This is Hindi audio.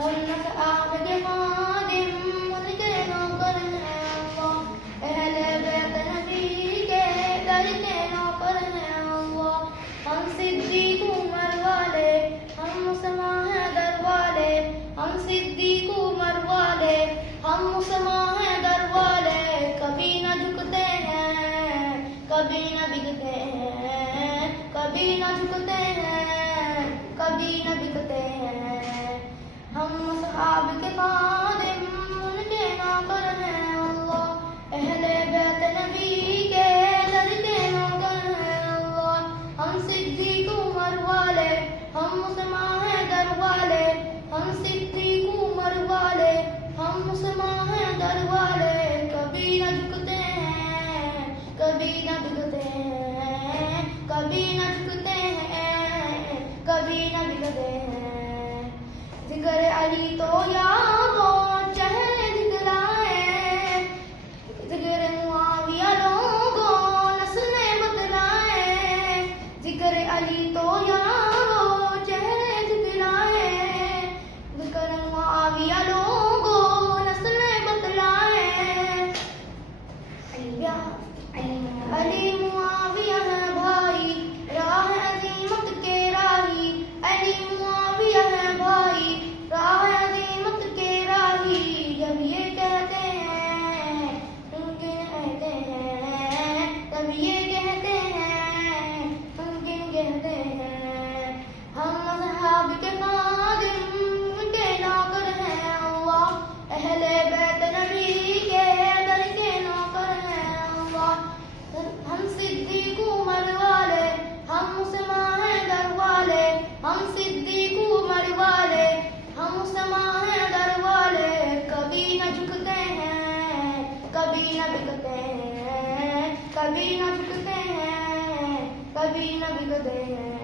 हम असहाब के खादिम उनके नौकर हैं अल्लाह, अहले बैत नबी के दर के नौकर हैं अल्लाह। हम सिद्दीक उमर वाले, हम मुसलमा हैं दर वाले, हम सिद्दीक उमर वाले, हम मुसलमा हैं दर वाले। कभी न झुकते हैं, कभी न बिकते हैं, कभी न झुकते हैं, कभी न बिकते हैं। हम असहाब के खादिम उनके नौकर हैं अल्लाह, अहले बैत नबी के दर के नौकर हैं अल्लाह। हम सिद्दीक उमर वाले, हम मुसलमा हैं दर वाले, हम सिद्दीक उमर वाले, हम मुसलमा हैं दर वाले। कभी न झुकते हैं, कभी न बिकते हैं, कभी न झुकते हैं, कभी न बिकते हैं। जिगर अली तो यादों चेहरे दिखलाए, जिगर मुआविया लोगों नस्लें बदलाए। जिगर अली तो यादों चेहरे दिखलाए, जिगर मुआविया लोगों नस्लें बदलाए। अली मुआविया है भाई, राह अज़ीमत के राही। अली मुआविया है भाई, राह अज़ीमत के राही। जब ये कहते हैं मुमकिन कहते हैं, तब ये कहते हैं मुमकिन कहते हैं। हम असहाब के खादिम उनके नौकर हैं अल्लाह, अहले बैत नबी के दर के नौकर हैं अल्लाह। हम सिद्दीक उमर वाले, हम मुसलमा हैं दर वाले, हम सिद्दीक उमर वाले, हम मुसलमा हैं दर वाले। कभी न झुकते हैं, कभी न बिकते हैं, कभी न झुकते हैं, कभी न बिकते हैं।